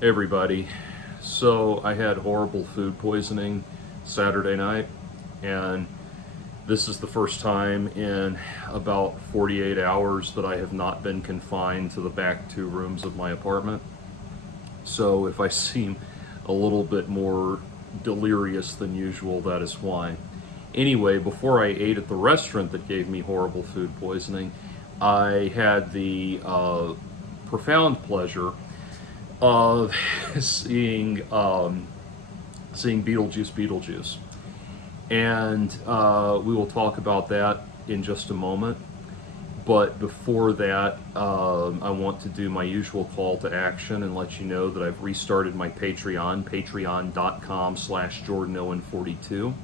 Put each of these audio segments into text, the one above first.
Hey everybody. So I had horrible food poisoning Saturday night, and this is the first time in about 48 hours that I have not been confined to the back two rooms of my apartment. So if I seem a little bit more delirious than usual, that is why. Anyway, before I ate at the restaurant that gave me horrible food poisoning, I had the profound pleasure of seeing Beetlejuice Beetlejuice, and we will talk about that in just a moment. But before that, I want to do my usual call to action and let you know that I've restarted my Patreon, patreon.com/JordanOwen42.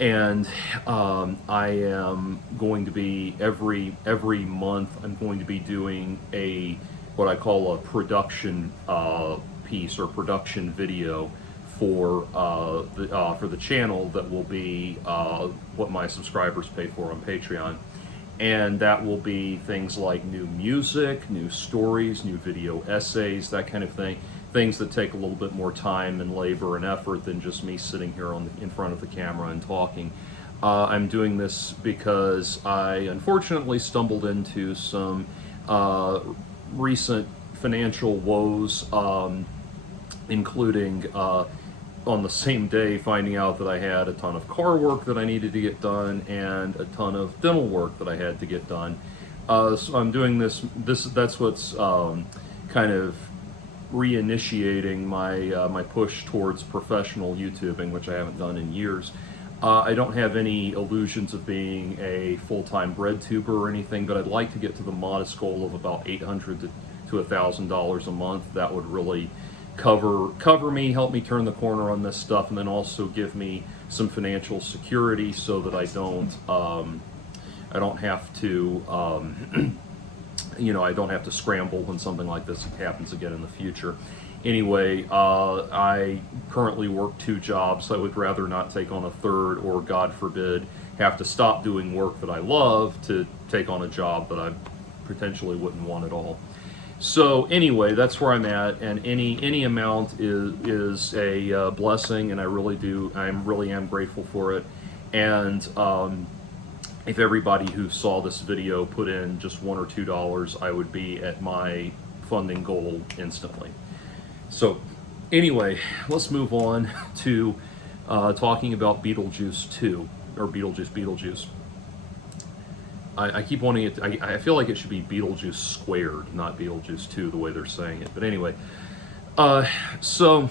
And I am going to be every month. I'm going to be doing a what I call a production piece or production video for the channel that will be what my subscribers pay for on Patreon, and that will be things like new music, new stories, new video essays, that kind of thing. Things that take a little bit more time and labor and effort than just me sitting here in front of the camera and talking. I'm doing this because I unfortunately stumbled into some recent financial woes, including on the same day finding out that I had a ton of car work that I needed to get done and a ton of dental work that I had to get done. So I'm doing that's what's kind of reinitiating my push towards professional YouTubing, which I haven't done in years. I don't have any illusions of being a full-time bread tuber or anything, but I'd like to get to the modest goal of about $800 to $1,000 a month. That would really cover me, help me turn the corner on this stuff, and then also give me some financial security so that I don't have to I don't have to scramble when something like this happens again in the future. Anyway, I currently work two jobs. I would rather not take on a third, or God forbid, have to stop doing work that I love to take on a job that I potentially wouldn't want at all. So anyway, that's where I'm at, and any amount is a blessing, and I really am grateful for it. And if everybody who saw this video put in just $1 or $2, I would be at my funding goal instantly. So anyway, let's move on to talking about Beetlejuice 2, or Beetlejuice. I keep wanting it, I feel like it should be Beetlejuice squared, not Beetlejuice 2, the way they're saying it. But anyway, so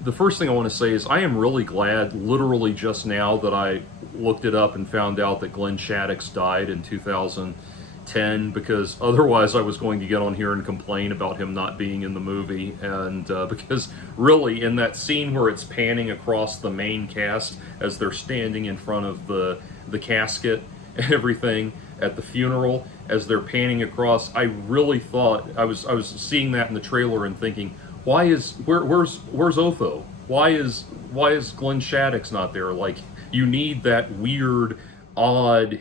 the first thing I want to say is I am really glad, literally just now, that I looked it up and found out that Glenn Shaddix died in 2010, because otherwise I was going to get on here and complain about him not being in the movie. And because really, in that scene where it's panning across the main cast as they're standing in front of the casket and everything at the funeral, as they're panning across, I really thought I was seeing that in the trailer and thinking, where's Otho? Why is Glenn Shaddix not there? Like, you need that weird, odd,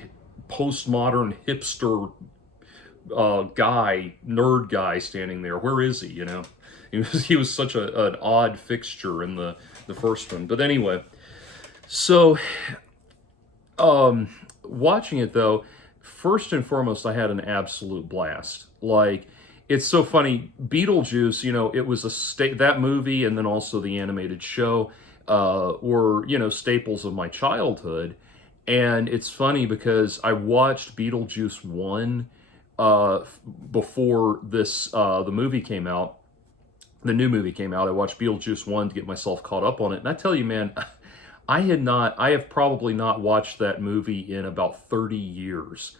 postmodern hipster nerd guy standing there. Where is he? He was such an odd fixture in the first one. But anyway, so watching it though, first and foremost, I had an absolute blast. Like, it's so funny. Beetlejuice, it was that movie, and then also the animated show were staples of my childhood. And it's funny because I watched Beetlejuice 1 before the movie came out. The new movie came out. I watched Beetlejuice 1 to get myself caught up on it. And I tell you, man, I have probably not watched that movie in about 30 years.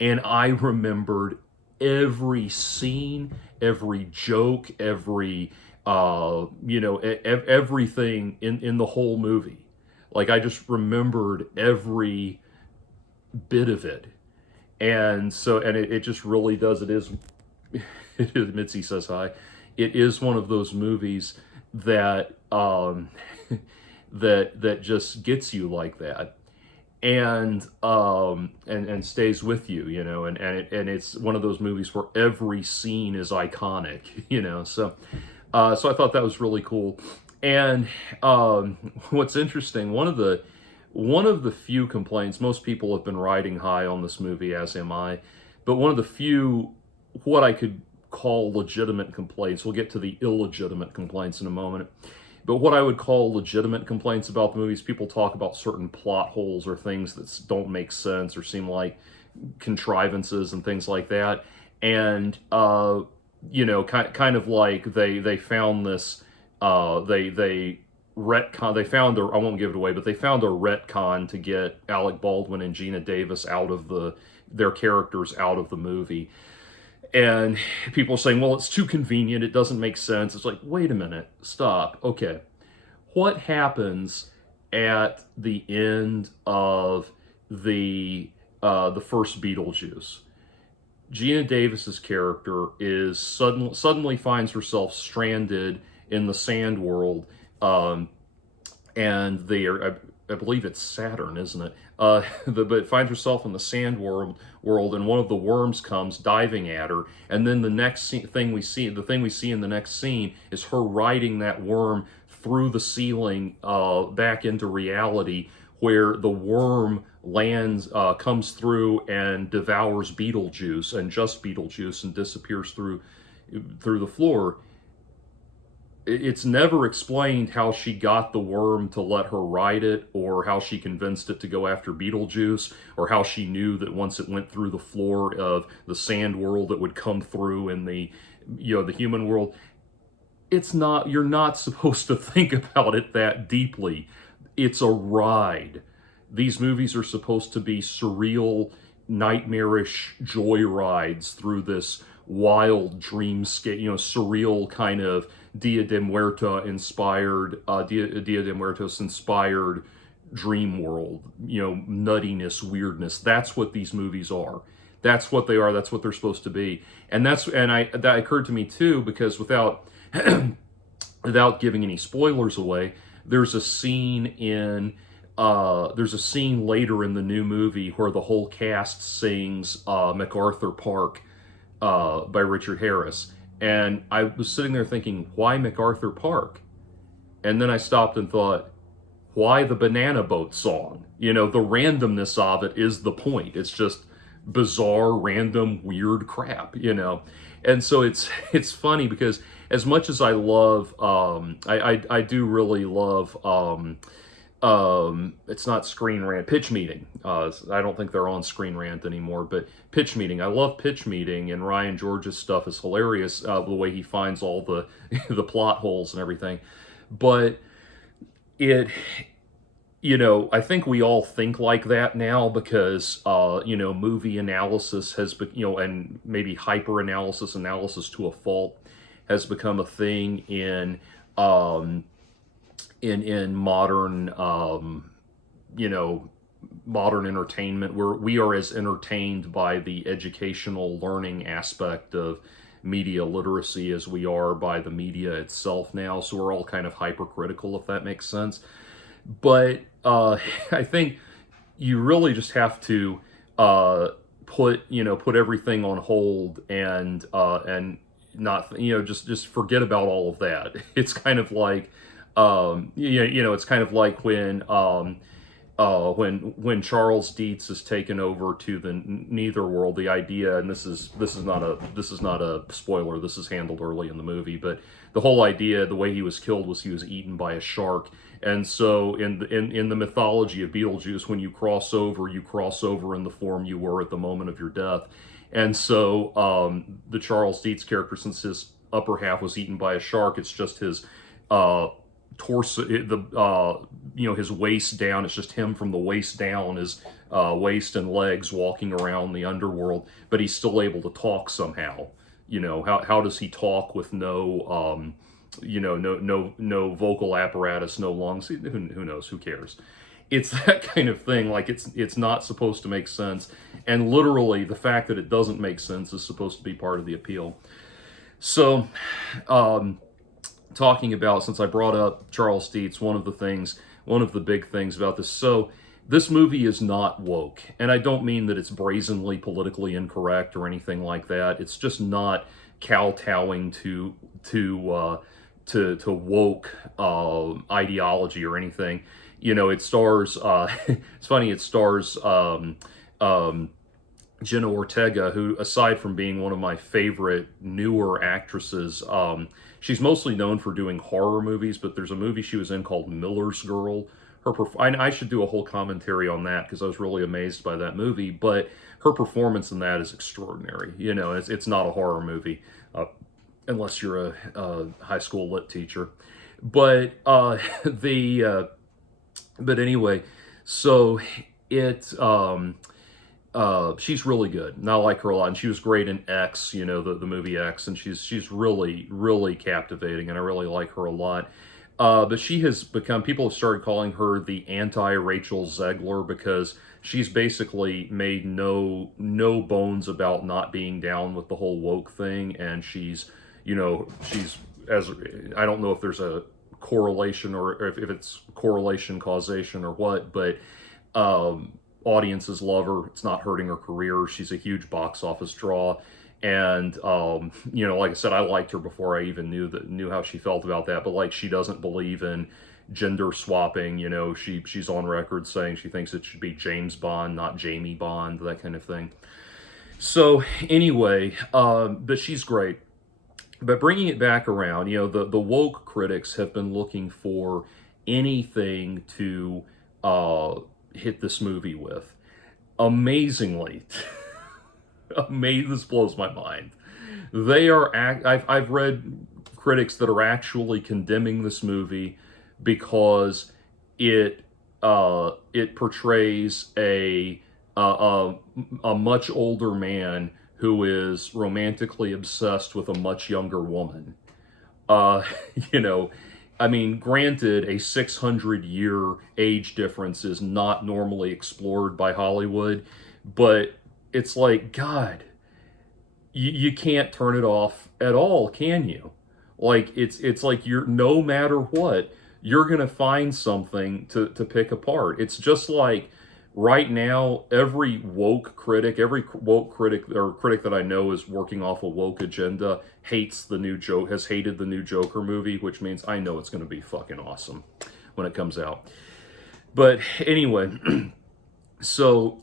And I remembered every scene, every joke, every everything in the whole movie. Like, I just remembered every bit of it. And so, and it just really does. It is Mitzi says hi. It is one of those movies that that just gets you like that. and stays with you, you know, and it's one of those movies where every scene is iconic, you know. So I thought that was really cool. And what's interesting, one of the few complaints, most people have been riding high on this movie, as am I, but one of the few what I could call legitimate complaints. We'll get to the illegitimate complaints in a moment. But what I would call legitimate complaints about the movies, people talk about certain plot holes or things that don't make sense or seem like contrivances and things like that. And you know, kind of like they found this, they retcon. They found I won't give it away, but they found a retcon to get Alec Baldwin and Gina Davis out of their characters out of the movie. And people are saying, well, it's too convenient. It doesn't make sense. It's like, wait a minute, stop. Okay, what happens at the end of the first Beetlejuice? Gina Davis's character is suddenly finds herself stranded in the sand world, and I believe it's Saturn, isn't it? But finds herself in the sand world, and one of the worms comes diving at her, and then the thing we see in the next scene is her riding that worm through the ceiling back into reality, where the worm comes through and devours Beetlejuice, and just Beetlejuice, and disappears through the floor. It's never explained how she got the worm to let her ride it, or how she convinced it to go after Beetlejuice, or how she knew that once it went through the floor of the sand world, it would come through in the human world. You're not supposed to think about it that deeply. It's a ride. These movies are supposed to be surreal, nightmarish joy rides through this wild dreamscape, surreal kind of Dia de Muertos inspired dream world, nuttiness, weirdness. That's what these movies are. That's what they are. That's what they're supposed to be. And that occurred to me too, because without giving any spoilers away, there's a scene later in the new movie where the whole cast sings MacArthur Park by Richard Harris. And I was sitting there thinking, why MacArthur Park? And then I stopped and thought, why the Banana Boat song? The randomness of it is the point. It's just bizarre, random, weird crap, And so it's funny because as much as I love, I do really love, it's not Screen Rant, Pitch Meeting. I don't think they're on Screen Rant anymore, but Pitch Meeting. I love Pitch Meeting, and Ryan George's stuff is hilarious, the way he finds all the the plot holes and everything. But I think we all think like that now because, movie analysis has been, and maybe hyper analysis to a fault has become a thing in modern, modern entertainment, where we are as entertained by the educational learning aspect of media literacy as we are by the media itself now. So we're all kind of hypercritical, if that makes sense. But I think you really just have to put everything on hold and not just forget about all of that. It's kind of like it's kind of like when Charles Dietz is taken over to the Netherworld. The idea, and this is not a spoiler. This is handled early in the movie, but the whole idea, the way he was killed, was he was eaten by a shark. And so in the mythology of Beetlejuice, when you cross over in the form you were at the moment of your death. And so the Charles Dietz character, since his upper half was eaten by a shark, it's just his torso, his waist down. It's just him from the waist down, his waist and legs, walking around the underworld. But he's still able to talk somehow. How does he talk with no no vocal apparatus, no lungs? Who knows? Who cares? It's that kind of thing. Like it's not supposed to make sense, and literally the fact that it doesn't make sense is supposed to be part of the appeal. So, talking about, since I brought up Charles Dietz, one of the big things about this. So this movie is not woke, and I don't mean that it's brazenly politically incorrect or anything like that. It's just not kowtowing to woke ideology or anything. You know, it stars. It's funny. It stars Jenna Ortega, who, aside from being one of my favorite newer actresses, she's mostly known for doing horror movies. But there's a movie she was in called Miller's Girl. I should do a whole commentary on that because I was really amazed by that movie. But her performance in that is extraordinary. You know, it's not a horror movie unless you're a high school lit teacher. But but anyway, so it she's really good, and I like her a lot. And she was great in X, you know, the movie X, and she's really captivating, and I really like her a lot. But she has become, people have started calling her the anti-Rachel Zegler because she's basically made no bones about not being down with the whole woke thing, and she's, you know, as I don't know if there's a correlation or if it's correlation causation or what, but audiences love her. It's not hurting her career. She's a huge box office draw. And you know, like I said, I liked her before I even knew how she felt about that. But like, she doesn't believe in gender swapping. You know, she's on record saying she thinks it should be James Bond, not Jamie Bond, that kind of thing. So anyway, but she's great. But bringing it back around, you know, the woke critics have been looking for anything to hit this movie with. Amazingly. This blows my mind. I've read critics that are actually condemning this movie because it portrays a much older man who is romantically obsessed with a much younger woman. You know, I mean, granted, a 600-year age difference is not normally explored by Hollywood, but it's like, God, you can't turn it off at all, can you? Like, it's like you're, no matter what, you're gonna find something to pick apart. It's just like right now, every woke critic or critic that I know is working off a woke agenda has hated the new Joker movie, which means I know it's gonna be fucking awesome when it comes out. But anyway, so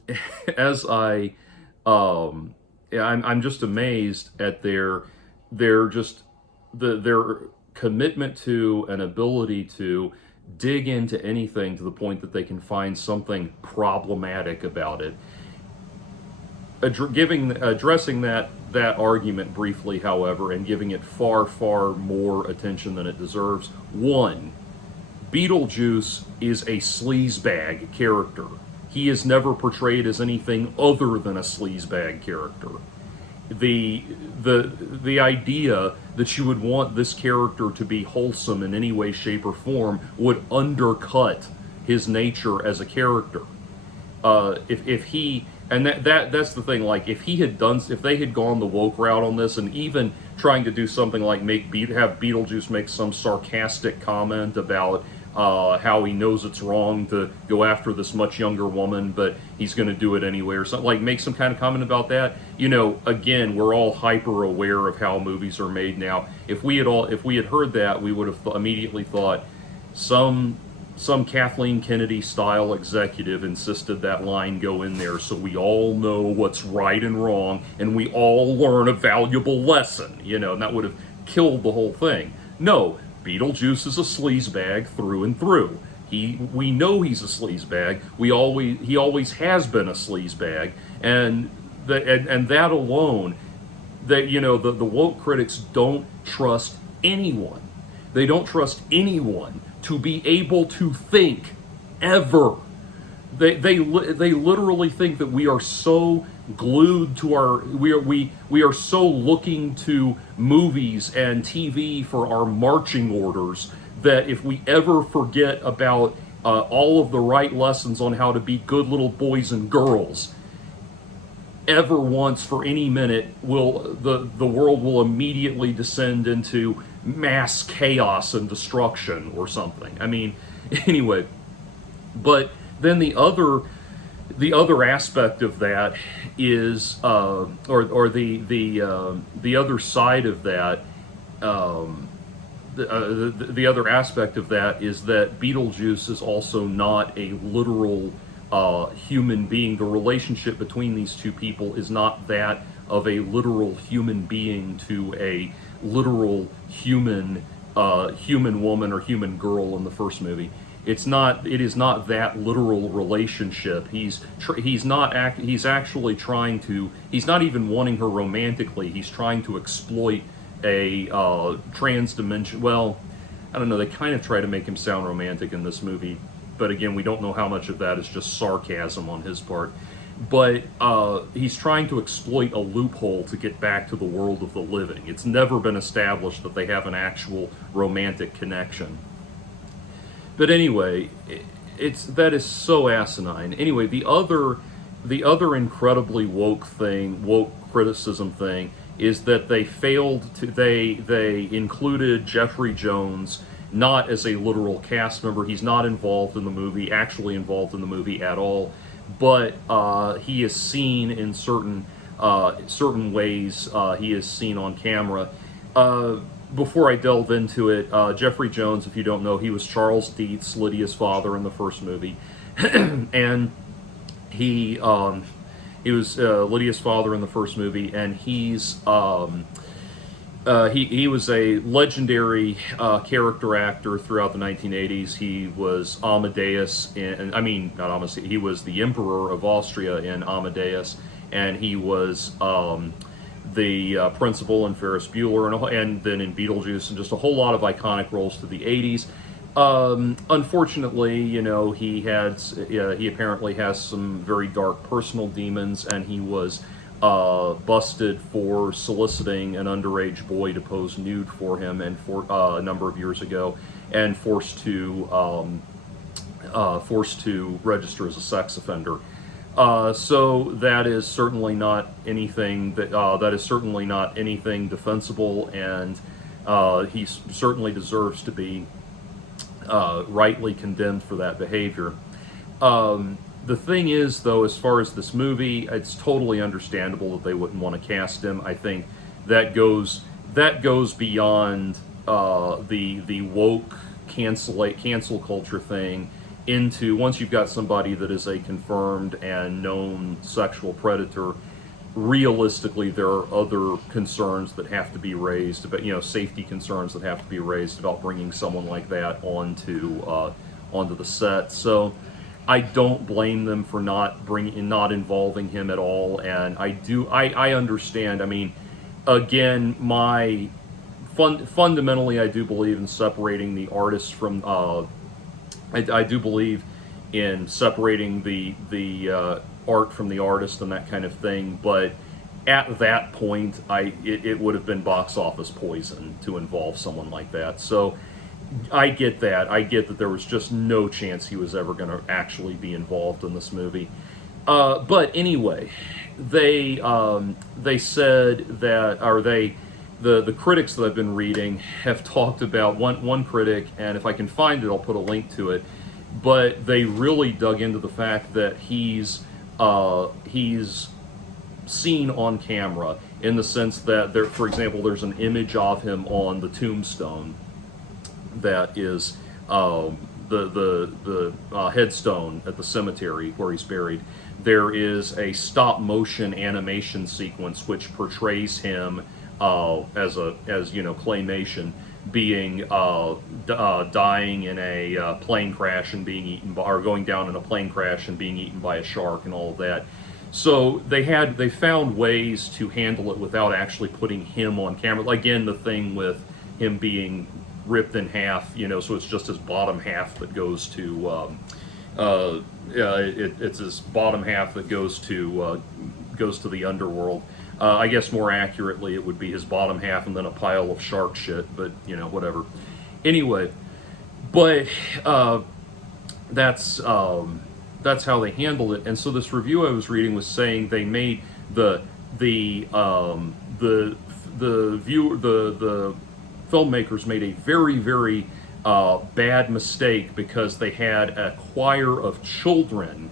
as I'm just amazed at their commitment to and ability to dig into anything to the point that they can find something problematic about it. Addressing that argument briefly, however, and giving it far more attention than it deserves. One, Beetlejuice is a sleazebag character. He is never portrayed as anything other than a sleazebag character. The idea that you would want this character to be wholesome in any way, shape, or form would undercut his nature as a character. If he, and that's the thing. Like, if they had gone the woke route on this, and even trying to do something like have Beetlejuice make some sarcastic comment about how he knows it's wrong to go after this much younger woman, but he's going to do it anyway, or something, like make some kind of comment about that. You know, again, we're all hyper aware of how movies are made now. If we had heard that, we would have immediately thought some Kathleen Kennedy style executive insisted that line go in there so we all know what's right and wrong, and we all learn a valuable lesson, you know, and that would have killed the whole thing. No, Beetlejuice is a sleazebag through and through. We know he's a sleazebag. He always has been a sleazebag, and that alone, that, you know, the woke critics don't trust anyone. They don't trust anyone to be able to think ever. They literally think that we are so glued to we are so looking to movies and TV for our marching orders that if we ever forget about all of the right lessons on how to be good little boys and girls ever once for any minute, the world will immediately descend into mass chaos and destruction or something. I mean, anyway, but Then the other aspect of that is, or the other side of that, the other aspect of that is that Beetlejuice is also not a literal human being. The relationship between these two people is not that of a literal human being to a literal human woman or human girl in the first movie. It's not. It is not that literal relationship. He's actually trying to. He's not even wanting her romantically. He's trying to exploit a trans-dimension. Well, I don't know. They kind of try to make him sound romantic in this movie, but again, we don't know how much of that is just sarcasm on his part. But he's trying to exploit a loophole to get back to the world of the living. It's never been established that they have an actual romantic connection. But anyway, that is so asinine. Anyway, the other incredibly woke criticism thing is that they included Jeffrey Jones not as a literal cast member. He's not involved in the movie, actually involved in the movie at all, but he is seen in certain ways. He is seen on camera. Before I delve into it, Jeffrey Jones, if you don't know, he was Charles Dietz, Lydia's father in the first movie, and he was Lydia's father in the first movie, and he was a legendary character actor throughout the 1980s. He was Amadeus not Amadeus. He was the Emperor of Austria in Amadeus, and he was the principal in Ferris Bueller, and then in Beetlejuice, and just a whole lot of iconic roles to the 80s. Unfortunately, he apparently has some very dark personal demons, and he was busted for soliciting an underage boy to pose nude for him, and for a number of years ago, and forced to register as a sex offender. So that is certainly not anything defensible, and he certainly deserves to be rightly condemned for that behavior. The thing is, though, as far as this movie, it's totally understandable that they wouldn't want to cast him. I think that goes beyond the woke cancel culture thing into, once you've got somebody that is a confirmed and known sexual predator, realistically there are other concerns that have to be raised about, safety concerns that have to be raised about bringing someone like that onto the set. So I don't blame them for not involving him at all, and I understand. I mean, again, fundamentally I do believe in separating the artist from I do believe in separating the art from the artist and that kind of thing, but at that point, it would have been box office poison to involve someone like that. So I get that. I get that there was just no chance he was ever going to actually be involved in this movie. But anyway, they said that, or the critics that I've been reading have talked about one critic, and if I can find it, I'll put a link to it. But they really dug into the fact that he's seen on camera, in the sense that for example, there's an image of him on the tombstone that is the headstone at the cemetery where he's buried. There is a stop motion animation sequence which portrays him as claymation, being dying in a plane crash and being eaten by, or going down in a plane crash and being eaten by a shark and all of that. So they found ways to handle it without actually putting him on camera. Again, the thing with him being ripped in half, so it's just his bottom half that goes to it's his bottom half that goes to the underworld. I guess more accurately, it would be his bottom half and then a pile of shark shit, but whatever. Anyway, but that's how they handled it. And so this review I was reading was saying they made the filmmakers made a very, very bad mistake because they had a choir of children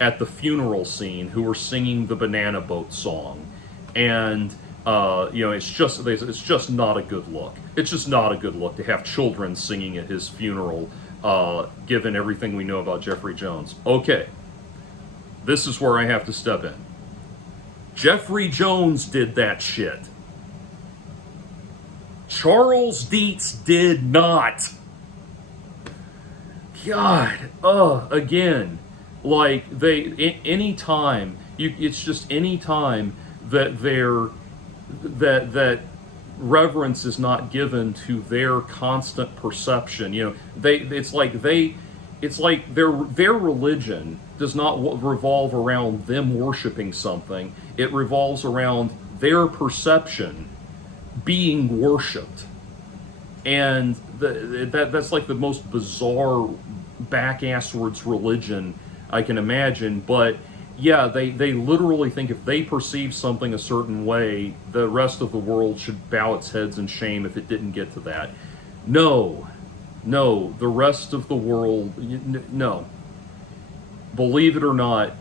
at the funeral scene who were singing the Banana Boat song, and it's just not a good look. It's just not a good look to have children singing at his funeral, given everything we know about Jeffrey Jones. Okay, this is where I have to step in. Jeffrey Jones did that shit. Charles Dietz did not. God, again, like anytime it's just any time that that reverence is not given to their constant perception. It's like their religion does not revolve around them worshiping something. It revolves around their perception being worshipped, and that's like the most bizarre back-asswards religion I can imagine. But yeah, they literally think if they perceive something a certain way, the rest of the world should bow its heads in shame if it didn't get to that. No, the rest of the world, no. Believe it or not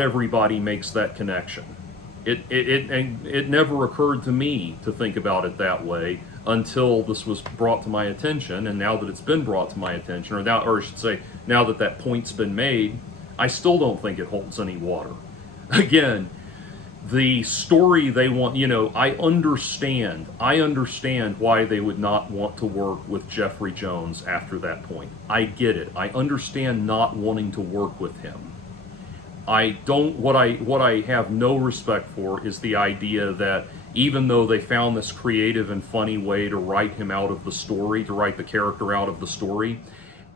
everybody makes that connection. It never occurred to me to think about it that way until this was brought to my attention, and now that it's been brought to my attention, or I should say, now that that point's been made, I still don't think it holds any water. Again, the story they want, I understand why they would not want to work with Jeffrey Jones after that point. I get it. I understand not wanting to work with him. What I have no respect for is the idea that even though they found this creative and funny way to write him out of the story, to write the character out of the story,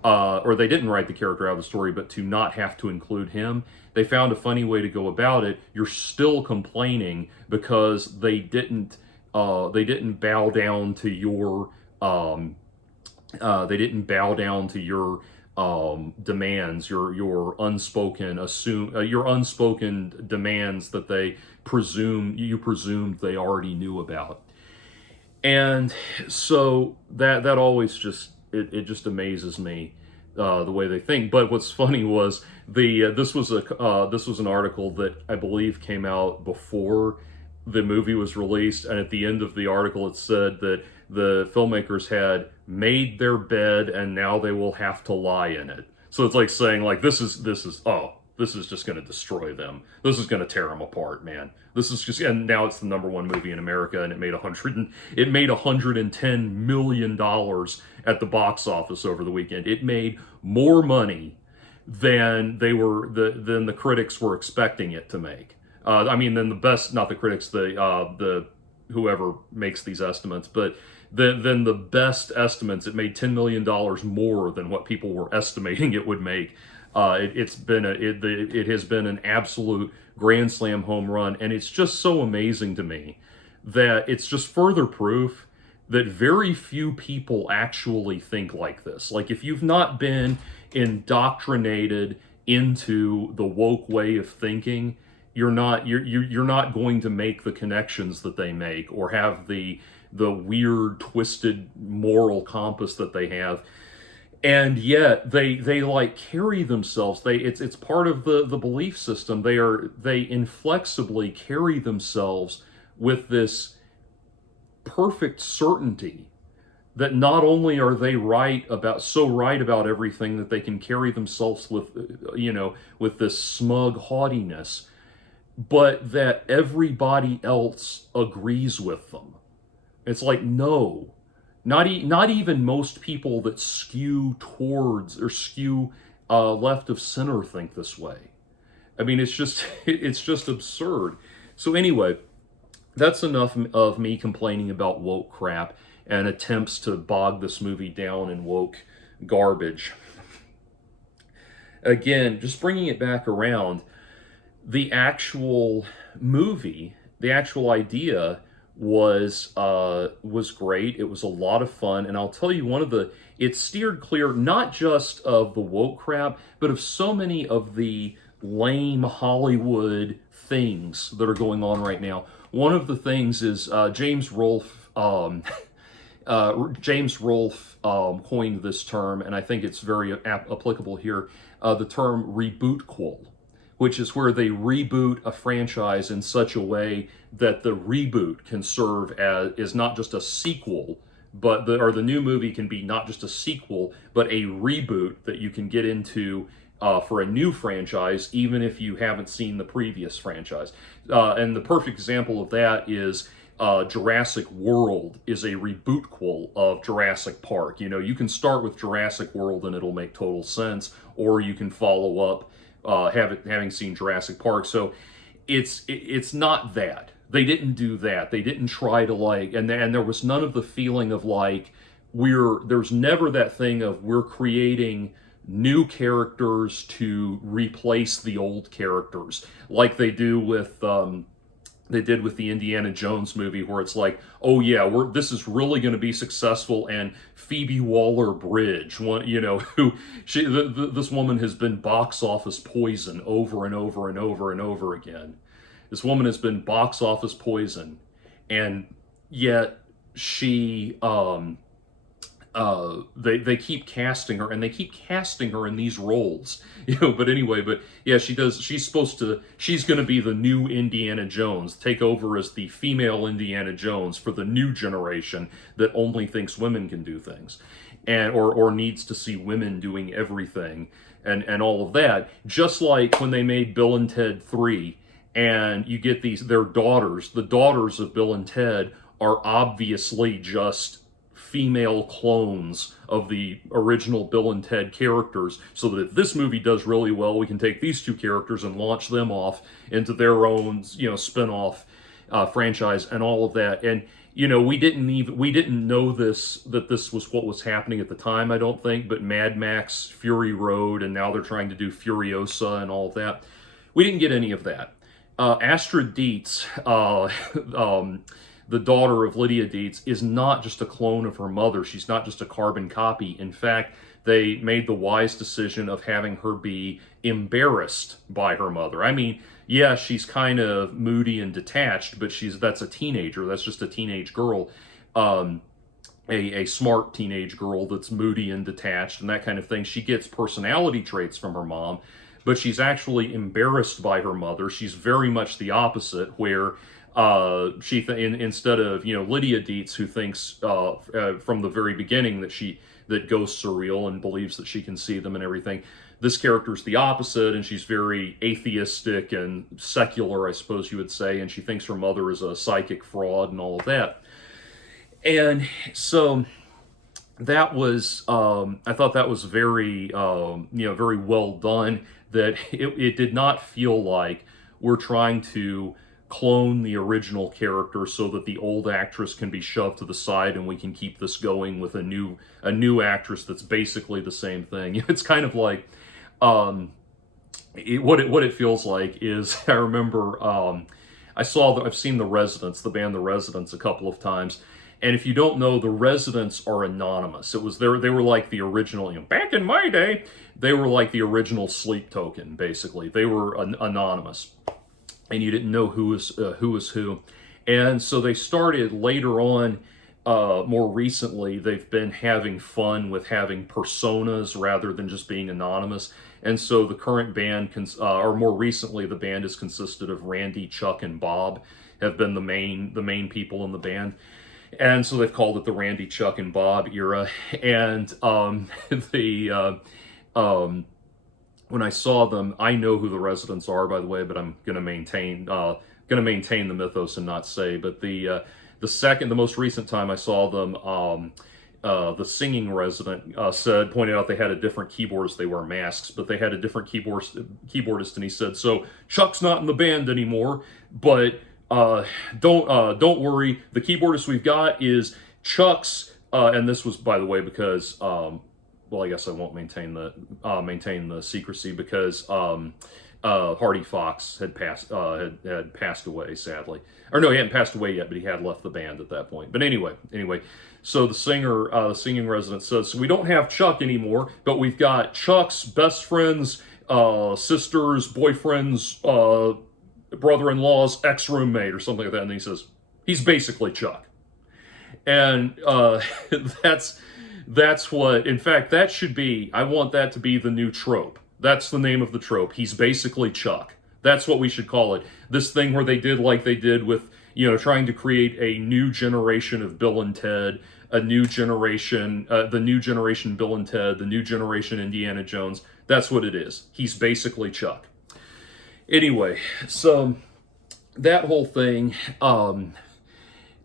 or they didn't write the character out of the story, but to not have to include him, they found a funny way to go about it. You're still complaining because they didn't bow down to your demands, your unspoken demands that you presumed they already knew about. And so that always just it just amazes me, the way they think. But what's funny was this was an article that I believe came out before the movie was released, and at the end of the article it said that the filmmakers had made their bed and now they will have to lie in it. So it's like saying, like, this is just going to destroy them. This is going to tear them apart, man. This is just, and now it's the #1 movie in America, and it made $110 million at the box office over the weekend. It made more money than the critics were expecting it to make. Than the best, not the critics, the whoever makes these estimates, but than the best estimates. It made $10 million more than what people were estimating it would make. It has been an absolute grand slam home run, and it's just so amazing to me that it's just further proof that very few people actually think like this. Like, if you've not been indoctrinated into the woke way of thinking, you're not going to make the connections that they make, or have the weird, twisted moral compass that they have. And yet they like carry themselves. It's part of the belief system. They inflexibly carry themselves with this perfect certainty that not only are they right about everything, that they can carry themselves with this smug haughtiness, but that everybody else agrees with them. It's like, no, not even most people that skew towards or skew left of center think this way. I mean, it's just absurd. So anyway, that's enough of me complaining about woke crap and attempts to bog this movie down in woke garbage. Again, just bringing it back around, the actual movie, the actual idea was great. It was a lot of fun, and I'll tell you, it steered clear not just of the woke crap, but of so many of the lame Hollywood things that are going on right now. One of the things is James Rolfe James Rolfe coined this term, and I think it's very applicable here. The term reboot-quel, which is where they reboot a franchise in such a way that the reboot can serve as is not just a sequel, but the new movie can be not just a sequel, but a reboot that you can get into for a new franchise, even if you haven't seen the previous franchise. And the perfect example of that is Jurassic World is a reboot-quel of Jurassic Park. You know, you can start with Jurassic World and it'll make total sense, or you can follow up having seen Jurassic Park. So it's not that. They didn't do that. They didn't try to and there was none of the feeling of there's never that thing of we're creating new characters to replace the old characters like they do with they did with the Indiana Jones movie, where it's like, oh yeah, this is really going to be successful, and Phoebe Waller-Bridge, this woman has been box office poison over and over and over and over again. This woman has been box office poison, and yet she they keep casting her, and they keep casting her in these roles, but anyway, but yeah, she's going to be the new Indiana Jones, take over as the female Indiana Jones for the new generation that only thinks women can do things, and or needs to see women doing everything, and all of that. Just like when they made Bill and Ted 3, and you get their daughters, the daughters of Bill and Ted are obviously just female clones of the original Bill and Ted characters, so that if this movie does really well, we can take these two characters and launch them off into their own, spin-off franchise and all of that. And we didn't know that this was what was happening at the time, I don't think, but Mad Max Fury Road, and now they're trying to do Furiosa and all of that. We didn't get any of that. Astrid Dietz, the daughter of Lydia Dietz, is not just a clone of her mother. She's not just a carbon copy. In fact, they made the wise decision of having her be embarrassed by her mother. I mean, yeah, she's kind of moody and detached, but that's a teenager. That's just a teenage girl, a smart teenage girl that's moody and detached and that kind of thing. She gets personality traits from her mom, but she's actually embarrassed by her mother. She's very much the opposite, where instead of Lydia Dietz, who thinks from the very beginning that ghosts are real and believes that she can see them and everything, this character's the opposite, and she's very atheistic and secular, I suppose you would say, and she thinks her mother is a psychic fraud and all of that. And so that was I thought that was very very well done. That it did not feel like we're trying to clone the original character so that the old actress can be shoved to the side and we can keep this going with a new actress that's basically the same thing. It's kind of like what it feels like is, I remember I've seen the band The Residents a couple of times, and if you don't know, The Residents are anonymous. They were like the original, back in my day, they were like the original Sleep Token, basically. They were anonymous, and you didn't know who was who. And so they started later on, more recently, they've been having fun with having personas rather than just being anonymous. And so the current band, or more recently, the band has consisted of Randy, Chuck, and Bob, have been the main people in the band. And so they've called it the Randy, Chuck, and Bob era. And when I saw them, I know who the Residents are, by the way, but I'm going to maintain the mythos and not say. But the most recent time I saw them, the singing resident pointed out they had a different keyboardist. They wear masks, but they had a different keyboardist, and he said, "So Chuck's not in the band anymore, but don't worry. The keyboardist we've got is Chuck's." And this was, by the way, because well, I guess I won't maintain the secrecy, because Hardy Fox had passed away, sadly. Or no, he hadn't passed away yet, but he had left the band at that point. But anyway, so the singing resident says, "So we don't have Chuck anymore, but we've got Chuck's best friend's sister's boyfriend's brother-in-law's ex-roommate," or something like that. And he says, "He's basically Chuck." And that's that's what, in fact, that should be, I want that to be the new trope. That's the name of the trope. He's basically Chuck. That's what we should call it. This thing where they did like they did with, trying to create a new generation of Bill and Ted, a new generation, the new generation Bill and Ted, the new generation Indiana Jones. That's what it is. He's basically Chuck. Anyway, so that whole thing,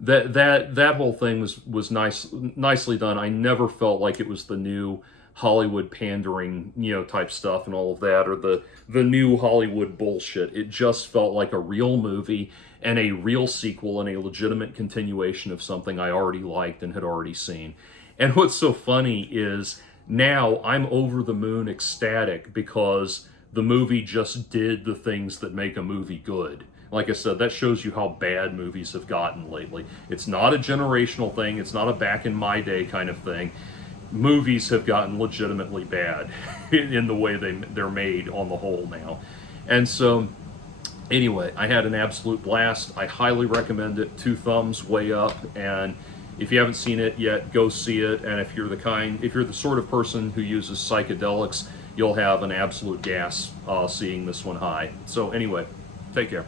that whole thing was nicely done. I never felt like it was the new Hollywood pandering, type stuff and all of that, or the new Hollywood bullshit. It just felt like a real movie and a real sequel and a legitimate continuation of something I already liked and had already seen. And what's so funny is now I'm over the moon ecstatic because the movie just did the things that make a movie good. Like I said, that shows you how bad movies have gotten lately. It's not a generational thing. It's not a back in my day kind of thing. Movies have gotten legitimately bad in the way they're made on the whole now. And so, anyway, I had an absolute blast. I highly recommend it. 2 thumbs way up. And if you haven't seen it yet, go see it. And if you're the sort of person who uses psychedelics, you'll have an absolute gas seeing this one high. So anyway, take care.